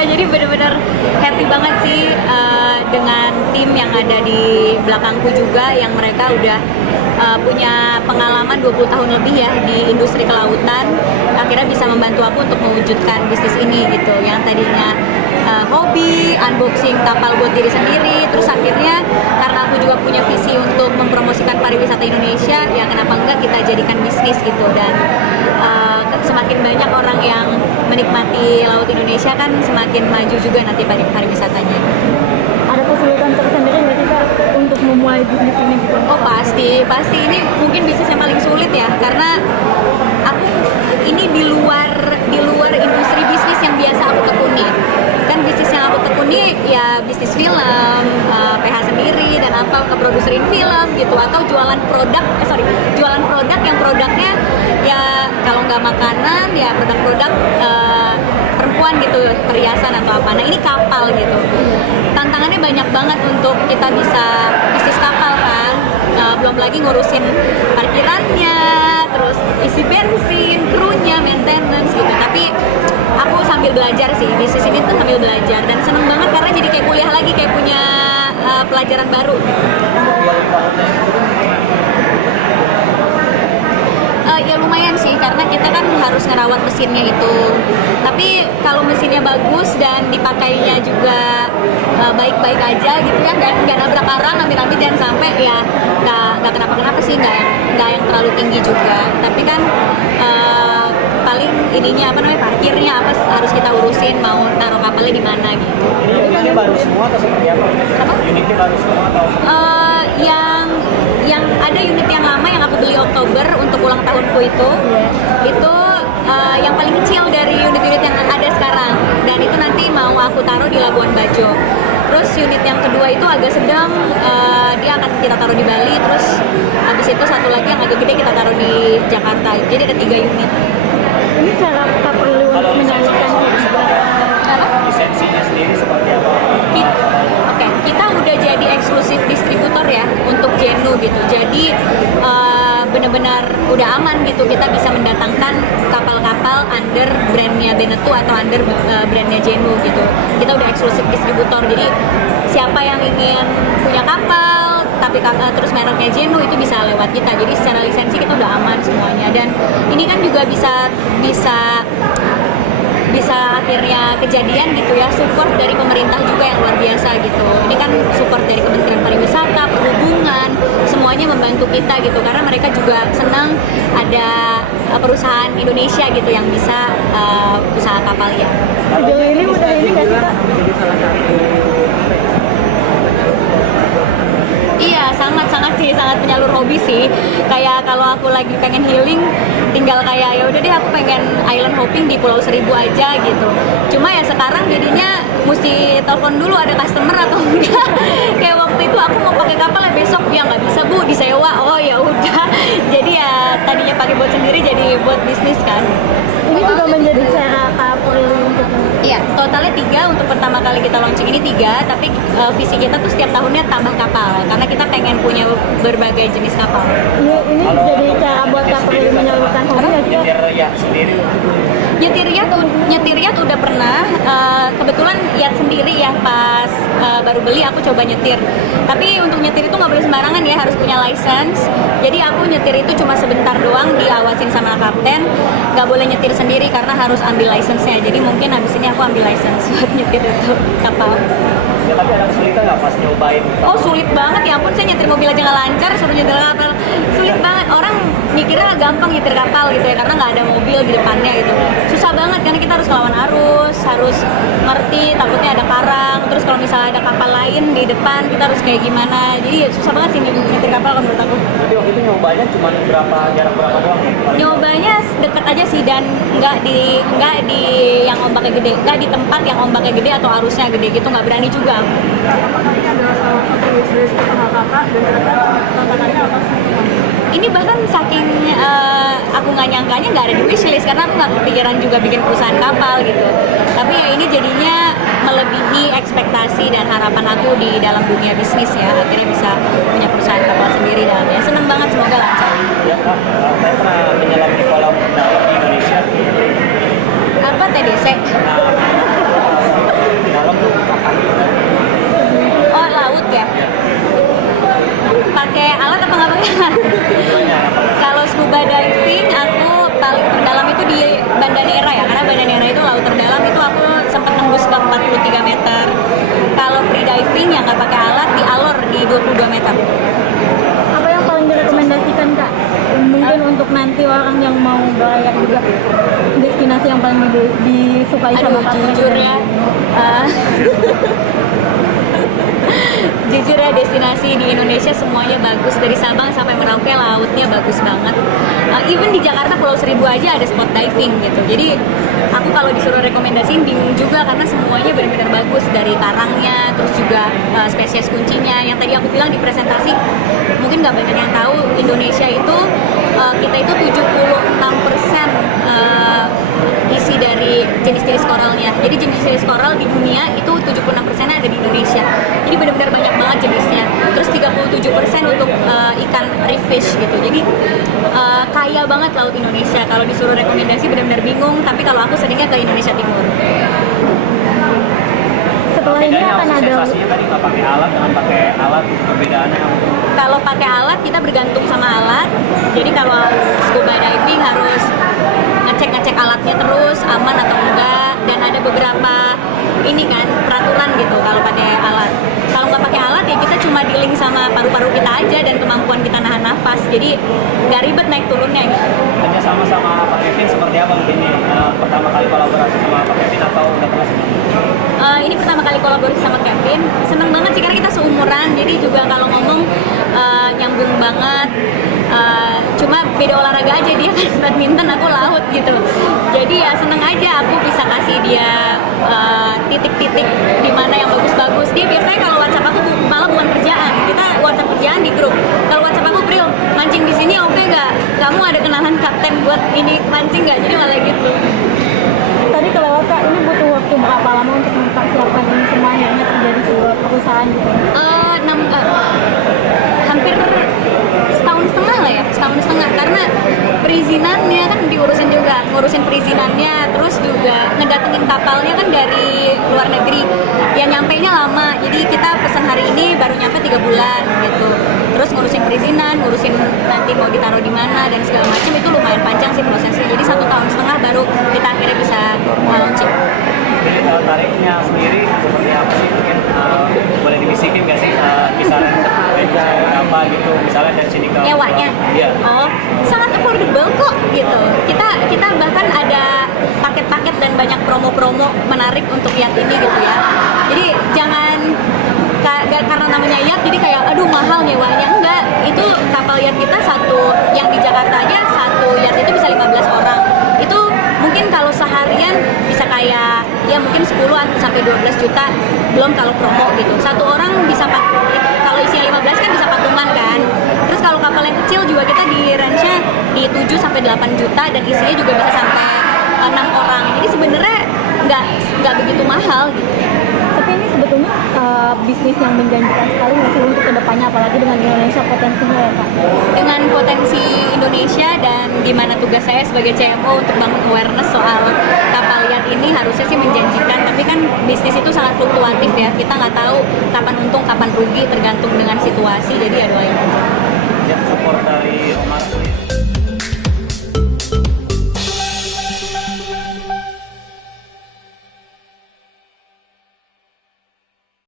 Jadi benar-benar happy banget sih dengan tim yang ada di belakangku juga, yang mereka udah punya pengalaman 20 tahun lebih ya di industri kelautan. Akhirnya bisa membantu aku untuk mewujudkan bisnis ini gitu, yang tadinya hobi, unboxing kapal buat diri sendiri. Terus akhirnya karena aku juga punya visi untuk mempromosikan pariwisata Indonesia, ya kenapa enggak kita jadikan bisnis gitu. Dan semakin banyak orang yang menikmati laut Indonesia kan semakin maju juga nanti pariwisatanya. Ada kesulitan tersendiri nggak sih Kak untuk memulai bisnis ini gitu? Oh pasti ini mungkin bisnis yang paling sulit ya, karena aku ini di luar industri bisnis yang biasa aku tekuni. Kan bisnis yang aku tekuni ya bisnis film, PH sendiri dan apa, ngeproduserin film gitu, atau jualan produk yang produknya ya kalau nggak makanan ya produk-produk perempuan gitu, perhiasan atau apa. Nah ini kapal gitu, tantangannya banyak banget untuk kita bisa bisnis kapal kan. Belum lagi ngurusin parkirannya, terus isi bensin, krunya, maintenance gitu. Tapi aku sambil belajar sih, bisnis ini tuh sambil belajar, dan seneng banget karena jadi kayak kuliah lagi, kayak punya pelajaran baru. Ya lumayan sih, karena kita kan harus ngerawat mesinnya itu. Tapi kalau mesinnya bagus dan dipakainya juga baik-baik aja gitu ya, nggak nabrak karang, amit-amit jangan sampai ya, nggak kenapa-kenapa sih, nggak yang terlalu tinggi juga. Tapi kan paling ininya parkirnya apa harus kita urusin, mau taruh kapalnya di mana gitu. Ini unitnya baru semua atau seperti apa? Apa? Unitnya baru semua atau? Yang ada unit yang lama yang aku beli Oktober untuk ulang tahunku itu yang paling kecil dari unit-unit yang ada sekarang, dan itu nanti mau aku taruh di Labuan Bajo. Terus unit yang kedua itu agak sedang, dia akan kita taruh di Bali. Terus habis itu satu lagi yang agak gede kita taruh di Jakarta. Jadi ada 3 unit. Ini cara Kak Prilly untuk menyalurkan Lisensinya sendiri seperti apa? Kita udah jadi eksklusif distributor ya untuk Jenu gitu. Jadi benar-benar udah aman gitu, kita bisa mendatangkan kapal-kapal under brandnya Benetu atau under brandnya Jenu gitu. Kita udah eksklusif distributor, jadi siapa yang ingin punya kapal tapi terus mereknya Jenu itu bisa lewat kita. Jadi secara lisensi kita udah aman semuanya, dan ini kan juga bisa akhirnya kejadian gitu ya, support dari pemerintah juga yang luar biasa gitu. Ini kan support dari Kementerian Pariwisata, Perhubungan, semuanya membantu kita gitu, karena mereka juga senang ada perusahaan Indonesia gitu yang bisa usaha kapal ya. sejauh ini udah ini nggak sih Kak? Jadi salah satu Iya, sangat penyalur hobi sih. Kayak kalau aku lagi pengen healing, tinggal kayak ya udah deh aku pengen island hopping di Pulau Seribu aja gitu. Cuma ya sekarang jadinya mesti telepon dulu ada customer atau enggak. Kayak waktu itu aku mau pakai kapal ya besok, ya nggak bisa Bu, disewa. Oh ya udah. Jadi ya tadinya pakai buat sendiri jadi buat bisnis kan. Ini juga menjadi cara Kak Prilly untuk Iya, totalnya 3, untuk pertama kali kita launching ini 3, tapi visi kita tuh setiap tahunnya tambah kapal, karena kita pengen punya berbagai jenis kapal. ini jadi cara buat Kak Prilly menyalurkan hobi nggak sih Kak? nyetir yacht sendiri. Nyetir yacht udah pernah, kebetulan yacht sendiri ya pas baru beli aku coba nyetir. Tapi untuk nyetir itu nggak boleh sembarangan ya, harus punya license. Jadi aku nyetir itu cuma sebentar doang, diawasin sama kapten, nggak boleh nyetir sendiri karena harus ambil license-nya. Jadi mungkin habis ini aku ambil license buat nyetir itu kapal. Ya, tapi ada kesulitan nggak pas nyobain? Oh sulit banget ya ampun, saya nyetir mobil aja nggak lancar, suruh nyetir kapal sulit banget. Orang mikirnya gampang nyetir kapal gitu ya, karena nggak ada mobil di depannya gitu. Susah banget karena kita harus ngelawan arus, harus ngerti takutnya ada karang. Terus kalau misalnya ada kapal lain di depan kita harus kayak gimana. Jadi susah banget sih nyetir kapal kalau menurut aku. Jadi waktu itu nyobanya cuma jarak berapa doang? Nyobanya deket aja sih, dan nggak di yang ombaknya gede, nggak di tempat yang ombaknya gede atau arusnya gede gitu, nggak berani juga. Apakah ini adalah salah satu wishlist usaha Kakak dan kira-kira tantangannya apa sih? Ini bahkan saking aku nggak nyangkanya nggak ada di wishlist, karena aku nggak kepikiran juga bikin perusahaan kapal gitu. Tapi ya ini jadinya melebihi ekspektasi dan harapan aku di dalam dunia bisnis ya, akhirnya bisa punya perusahaan kapal sendiri dan pakai alat apa nggak pakai alat? Kalau scuba diving aku paling terdalam itu di Banda Neira ya, karena Banda Neira itu laut terdalam, itu aku sempat nembus ke 43 meter. Kalau free diving yang nggak pakai alat di Alor di 22 meter. Apa yang paling direkomendasikan Kak? Mungkin untuk nanti orang yang mau berlayar juga, destinasi yang paling disukai Aduh, sama Kakak. jujur ya, jujur ya, destinasi di Indonesia semuanya bagus, dari Sabang sampai Merauke lautnya bagus banget. Even di Jakarta Pulau Seribu aja ada spot diving gitu. Jadi aku kalau disuruh rekomendasiin bingung juga karena semuanya benar-benar bagus, dari karangnya, terus juga spesies kuncinya. Yang tadi aku bilang di presentasi, mungkin nggak banyak yang tahu Indonesia itu kita itu 76% isi dari jenis-jenis koralnya. Jadi jenis-jenis koral di dunia itu 76% ada di Indonesia. Jadi benar-benar banyak banget jenisnya. Terus 37% untuk ikan reef fish gitu. Jadi kaya banget laut Indonesia. Kalau disuruh rekomendasi benar-benar bingung, tapi kalau aku seringnya ke Indonesia Timur. Setelah ini Bedanya akan apa ada sensasinya tadi nggak pakai alat dengan pakai alat, perbedaannya? Kalau pakai alat kita bergantung sama alat. Jadi kalau scuba diving harus ngecek alatnya terus aman atau enggak, dan ada beberapa ini kan peraturan gitu kalau pakai alat. Kalau nggak pakai alat ya kita cuma dealing sama paru-paru kita aja dan kemampuan kita nahan nafas. Jadi nggak ribet naik turunnya gitu. Kerja sama Pak Kevin seperti apa ini? Pertama kali kolaborasi sama Pak Kevin atau udah pernah sebelumnya? Ini pertama kali kolaborasi sama Kevin. Seneng banget sih karena kita seumuran, jadi juga kalau ngomong nyambung banget. Cuma beda olahraga aja, dia kan badminton, aku laut gitu. Jadi ya seneng aja aku bisa kasih dia titik-titik di mana yang bagus-bagus. Dia biasanya kalau WhatsApp aku malah bukan kerjaan, kita WhatsApp kerjaan di grup. Kalau WhatsApp aku, Pril, mancing di sini oke nggak? Kamu ada kenalan kapten buat ini mancing nggak? Jadi malah gitu. tadi kelewat Kak, ini butuh waktu berapa lama untuk mempersiapkan ini semua akhirnya terjadi sebuah perusahaan gitu? Hampir setahun setengah lah ya, setahun setengah, karena perizinannya kan diurusin juga, ngurusin perizinannya, terus juga ngedatengin kapalnya kan dari luar negeri, ya nyampenya lama, jadi kita pesan hari ini baru nyampe 3 bulan gitu, terus ngurusin perizinan, ngurusin nanti mau ditaruh di mana dan segala macam, itu lumayan panjang sih prosesnya, jadi 1 tahun setengah baru kita akhirnya bisa launching. Jadi tarifnya sendiri seperti apa sih? Mungkin boleh dibisikin nggak sih kisaran berapa gitu? Misalnya dari sini ke Nyewanya? Iya. Oh, sangat affordable kok gitu. Kita bahkan ada paket-paket dan banyak promo-promo menarik untuk yacht ini gitu ya. Jadi jangan karena namanya yacht jadi kayak aduh mahal nyewanya. Enggak, itu kapal yacht kita satu yang di Jakarta aja satu yacht itu bisa 15 orang. Itu mungkin kalau seharian bisa kayak ya mungkin 10 sampai 12 juta, belum kalau promo gitu. Satu orang bisa kalau isinya 15 kan bisa patungan kan. Terus kalau kapal yang kecil juga kita di range-nya di 7 sampai 8 juta dan isinya juga bisa sampai 6 orang. Jadi sebenarnya nggak begitu mahal gitu. Tapi ini sebetulnya bisnis yang menjanjikan sekali nggak sih untuk kedepannya, apalagi dengan Indonesia potensinya ya Kak? Dengan potensi Indonesia dan gimana tugas saya sebagai CMO untuk bangun awareness soal kapal yacht ini harusnya sih menjanjikan, tapi kan bisnis itu sangat fluktuatif ya, kita nggak tahu kapan untung kapan rugi tergantung dengan situasi, jadi ya doain